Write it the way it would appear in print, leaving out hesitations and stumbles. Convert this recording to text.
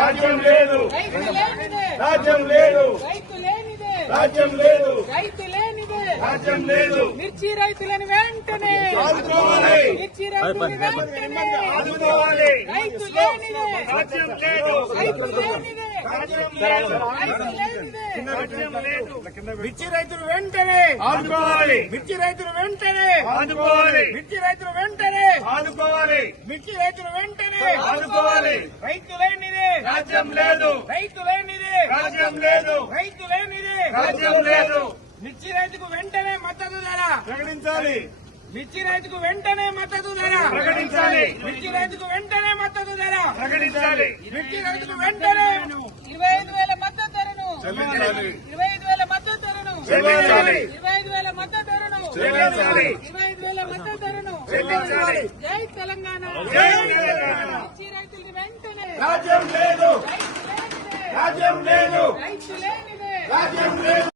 రాజ్యం లేదు, రైతు లేనిదే, రాజ్యం లేదు, రైతు లేనిదే, రాజ్యం లేదు, రైతు లేనిదే, రాజ్యం లేదు. మిర్చి రైతులను వెంటనే ఆదుకోవాలి, మిర్చి రైతులను వెంటనే ఆదుకోవాలి. రైతు లేనిదే, రాజ్యం లేదు, రైతు లేనిదే, రాజ్యం లేదు, రైతు లేనిదే, రాజ్యం లేదు. మిర్చి రైతులు వెంటనే ఆదుకోవాలి, మిర్చి రైతులు వెంటనే ఆదుకోవాలి, మిర్చి రైతులు వెంటనే ఆదుకోవాలి, మిర్చి రైతులు వెంటనే ఆదుకోవాలి. రైతు లేనిదే, రాజ్యం లేదు, రైతు లేనిదే, రాజ్యం లేదు, రైతు లేనిదే, రాజ్యం లేదు. మిర్చి రైతుకు వెంటనే మద్దతు ధర, ప్రకటించాలి, మిర్చి రైతుకు వెంటనే మద్దతు ధర, ప్రకటించాలి, మిర్చి రైతుకు వెంటనే మద్దతు ధర, ప్రకటించాలి. మిర్చి రైతుకు వెంటనే 25,000 మద్దతు ధరను, చెల్లించాలి, 25,000 మద్దతు ధరను, చెల్లించాలి, 25,000 మద్దతు ధరను, చెల్లించాలి, 25,000 మద్దతు ధరను, చెల్లించాలి. జై తెలంగాణ, జై తెలంగాణ. మిర్చి రైతులు వెంటనే రాజ్యం లేదు, రైతు లేనిదే, రాజ్యం లేదు, రైతు లేనిదే, రాజ్యం